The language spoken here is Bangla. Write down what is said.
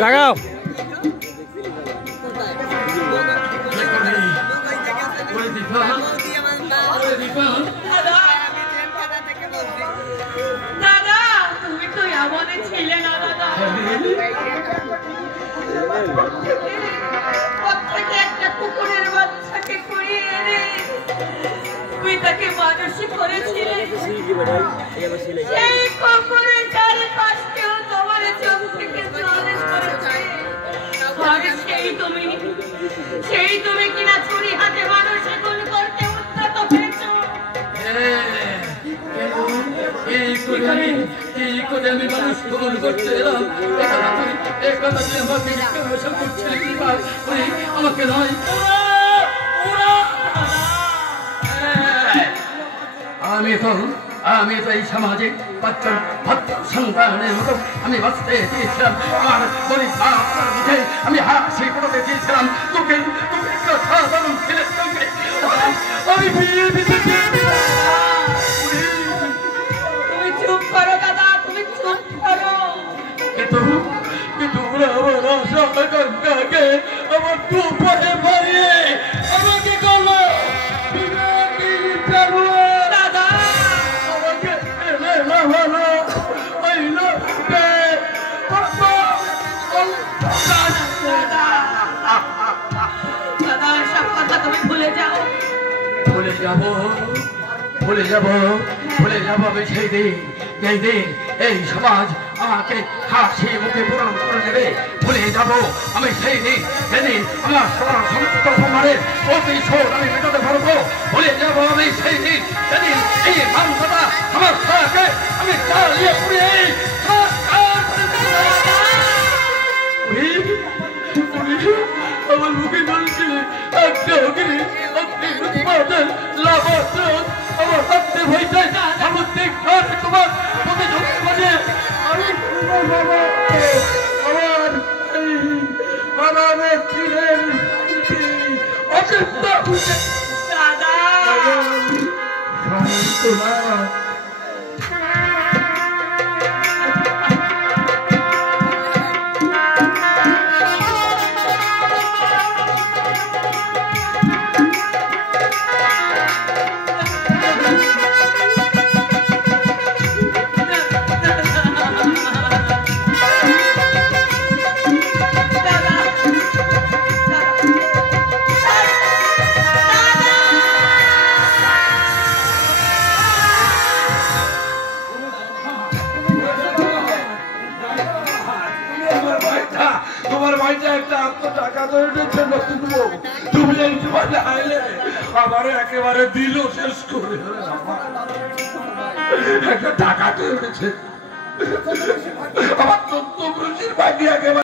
লাগাও দাদা তুমি তো এমন ছিলে না দাদা প্রত্যেকে একটা কুকুরের বাচ্চাকে কুড়িয়ে এনে তুই তাকে মানুষ করেছিলে সেই কুকুরের চারপাশকেও তোমার চোখ থেকে জলেশ করেছে আর সেই তুমি কিনা ছুরি হাতে মানুষে খুন করতে উদ্যত হয়েছ আমি মানুষ খুন করতে এলাম আমাকে নয় আমি তো এই সামাজিক সন্তানের মতো আমি বাঁচতে চেয়েছিলাম আমার গরিব মুখে আমি হাসি ফোটাতে চেয়েছিলাম তোকে সাধারণ ছেলের সঙ্গে আমি বিয়ে দিতে তুমি চুপ করো দাদা তুমি চুপ করো কিন্তু ওরা আমার আশা আকাঙ্ক্ষাকে আমার দুপাশে মারিয়ে আমাকে করলো ভুলে যাব আমি সেই দিন যেই দিন এই সমাজ আমাকে হাসি মুখে পূরণ করে দেবে ভুলে যাব আমি সেই দিন যেদিন আমার সমস্ত অপমানের প্রতিশোধ আমি মেটাতে পারবো ভুলে যাব আমি সেই দিন যেদিন এই মানবতা আমার সারাকে আমি চালিয়ে পুড়িয়ে আমার মুখে বলছে একটা হকিনি আমার হাতে হইতে সামুদ্রিক তোমার প্রতিশোধ করে আমি আমার ছিলেন দাদা তোমার ভাইটা একটা টাকা ধরে তুমি এই সময় আইলে আমার একেবারে দিল শেষ করে একটা টাকা তো উঠেছে আমার 14 বছর বাকি একেবারে